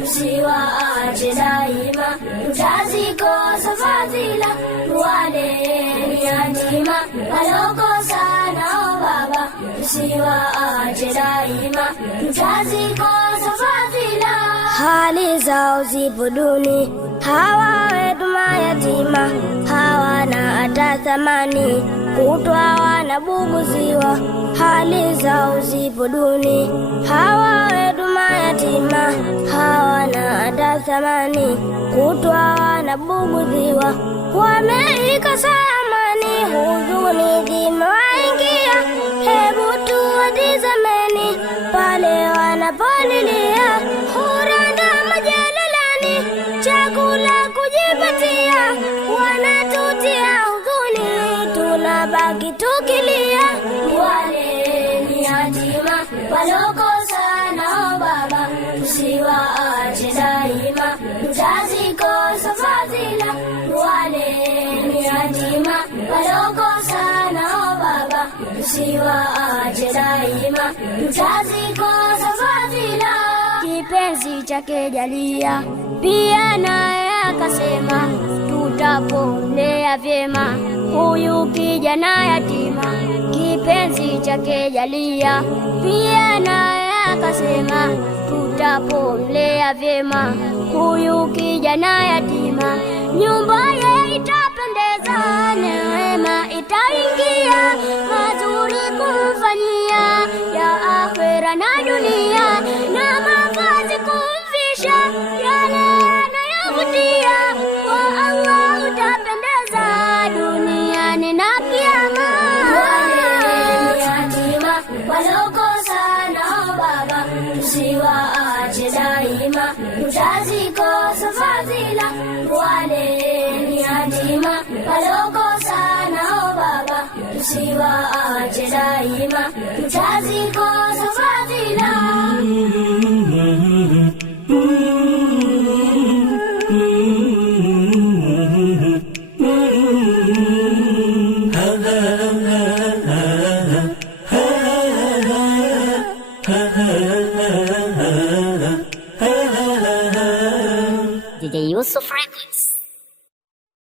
Tusiwaache daima, tutazikosa fadhila. Wale ni yatima walokosa nao baba, tusiwaache daima, tutazikosa fadhila. Hali zao zipo duni, hawa wetu mayatima, hawana hata thamani, kutwa wanabuguziwa. Hali zao zipo duni, hawa wetu mayatima, hawana hata thamani, kutwa wanabuguziwa. Wameikosa amani, huzuni zimewaingia, hebu tuwatizameni pale wanapolilia. Huranda majalalani, chakula kujipatia, wanatutia huzuni, tunabaki tukilia. Wale ni yatima walokosa nao baba, tusiwaache daima, tutazikosa fadhila. Wale ni yatima walokosa nao baba, tusiwaache daima, tutazikosa fadhila. Kipenzi chake Jalia pia naye akasema, tutapolea vyema huyu kijana yatima. Kipenzi chake Jalia pia naye akasema, tutapolea vyema huyu kijana yatima. Nyumba ye itapendeza, neema itaingia, mazuri kumfanyia ya akhera na dunia, na mavazi kumvisha yale yanayovutia. Kwa Allah utapendeza duniani na kiyama. Wale yatima walokosa nao baba, tusiwaache daima, tutazikosa fadhila. Wale ni yatima walokosa nao baba, tusiwaache daima, tutazikosa